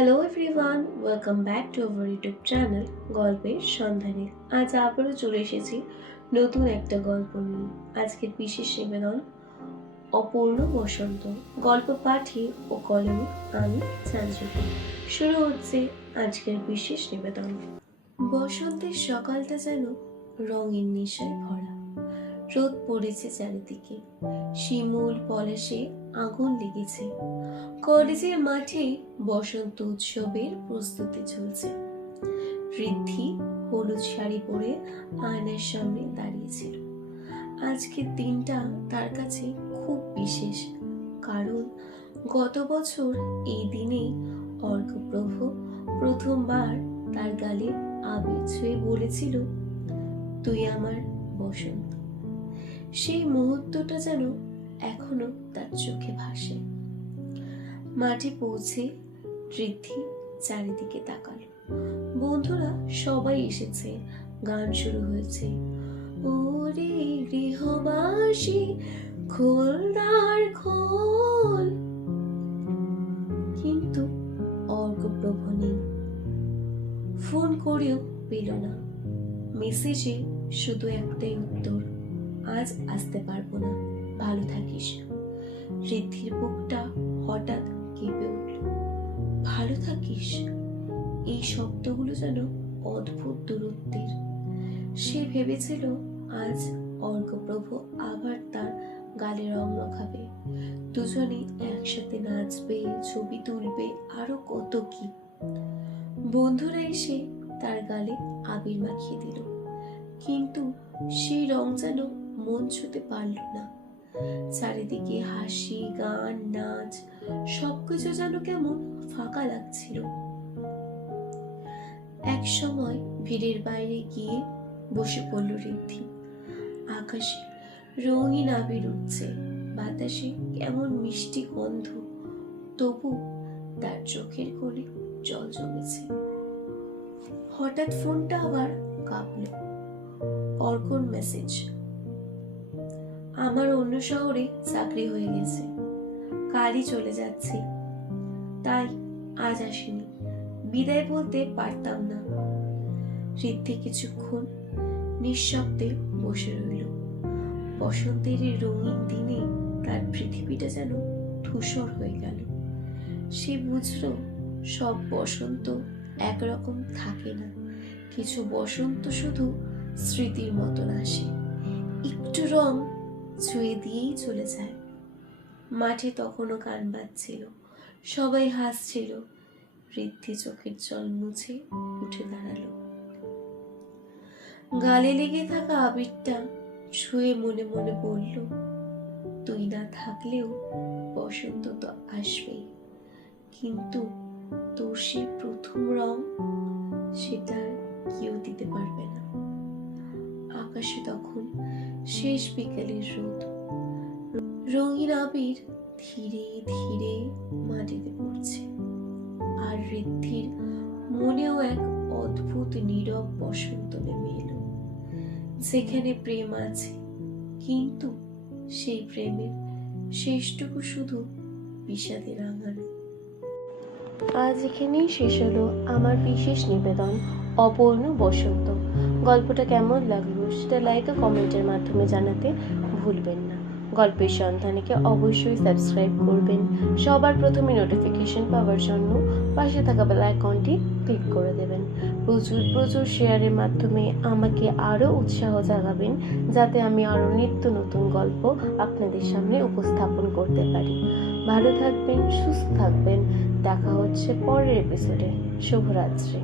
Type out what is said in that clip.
Hello everyone, welcome back to our YouTube channel গল্পের সন্ধানে। আজ আবারও চলে এসেছি নতুন একটা গল্প নিয়ে। আজকের বিশেষ নিবেদন অপূর্ণ বসন্ত। গল্প পাঠে ও কলমে আমি চাঞ্চল্য। শুরু হচ্ছে আজকের বিশেষ নিবেদন। বসন্তের সকালটা যেন রঙিন নেশায় ভরা। রোদ পড়েছে চারিদিকে, শিমুল পলাশে আগুন লেগেছে। কলেজের মাঠে বসন্ত উৎসবের প্রস্তুতি চলছে। ঋদ্ধি হলুদ শাড়ি পরে আয়নার সামনে দাঁড়িয়েছিল। আজকের দিনটা তার কাছে খুব বিশেষ, কারণ গত বছর এই দিনেই অর্কপ্রভ প্রথমবার তার গালে আবির ছুঁয়ে বলেছিল, তুই আমার বসন্ত। সেই মুহূর্তটা যেন এখনো তার চোখে ভাসে। মাঠে পৌঁছে ঋদ্ধি চারিদিকে তাকালো। বন্ধুরা সবাই এসেছে, গান শুরু হয়েছে। ওরে গৃহবাসী খোল দ্বার খোল। কিন্তু অর্কপ্রভ নেই। ফোন করেও পেল না। মেসেজে শুধু একটাই উত্তর, আজ আসতে পারবো না, ভালো থাকিস। ঋদ্ধির বুকটা হঠাৎ কেঁপে উঠল। ভালো থাকিস, এই শব্দগুলো যেন অদ্ভুত দূরত্বের। সে ভেবেছিল আজ অর্কপ্রভ আবার তার গালে রং মাখাবে, দুজনে একসাথে নাচবে, ছবি তুলবে, আরো কত কি। বন্ধুরা এসে তার গালে আবির মাখিয়ে দিল, কিন্তু সেই রং যেন মন ছুঁতে পারল না। চারিদিকে হাসি, গান, নাচ, সবকিছু যেন কেমন ফাঁকা লাগছিল। এক সময় ভিড়ের বাইরে গিয়ে বসে পড়ল ঋদ্ধি। আকাশে রঙিন আবির উঠছে, বাতাসে কেমন মিষ্টি গন্ধ, তবু তার চোখের কোণে জল জমেছে। হঠাৎ ফোনটা আবার কাঁপল। অর্কর মেসেজ, আমার অন্য শহরে চাকরি হয়ে গেছে, কালই চলে যাচ্ছি, তাই আজ আসিনি, বিদায় বলতে পারতাম না। ঋদ্ধি কিছুক্ষণ নিঃশব্দে বসে রইল। বসন্তের এই রঙিন দিনে তার পৃথিবীটা যেন ধূসর হয়ে গেল। সে বুঝল সব বসন্ত একরকম থাকে না, কিছু বসন্ত শুধু স্মৃতির মতন আসে, একটু রং ছুঁয়ে দিয়েই চলে যায়। মাঠে তখনও গান বাজছিল, সবাই হাসছিল। ঋদ্ধি চোখের জল মুছে উঠে দাঁড়ালো। গালে লেগে থাকা আবিরটা ছুঁয়ে মনে মনে বলল, তুই না থাকলেও বসন্ত তো আসবেই, কিন্তু তোর সেই প্রথম রং সেটা কেউ দিতে পারবে না। আকাশে তখন শেষ বিকেলের রোদ। রঙিন আবির ধীরে ধীরে মাটিতে পড়ছে, আর ঋদ্ধির মনেও এক অদ্ভুত নীরব বসন্ত নেমে এলো। যেখানে প্রেম আছে, কিন্তু সেই প্রেমের শেষটুকু শুধু বিষাদে রাঙানো। আজ এখানেই শেষ হলো আমার বিশেষ নিবেদন অপূর্ণ বসন্ত। গল্পটা কেমন লাগলো সেটা লাইক ও কমেন্টের মাধ্যমে জানাতে ভুলবেন না। গল্পের সন্ধানীকে অবশ্যই সাবস্ক্রাইব করবেন। সবার প্রথমে নোটিফিকেশন পাওয়ার জন্য পাশে থাকা বেল আইকনটি ক্লিক করে দেবেন। প্রচুর প্রচুর শেয়ারের মাধ্যমে আমাকে আরও উৎসাহ জাগাবেন, যাতে আমি আরও নিত্য নতুন গল্প আপনাদের সামনে উপস্থাপন করতে পারি। ভালো থাকবেন, সুস্থ থাকবেন। দেখা হচ্ছে পরের এপিসোডে। শুভরাত্রি।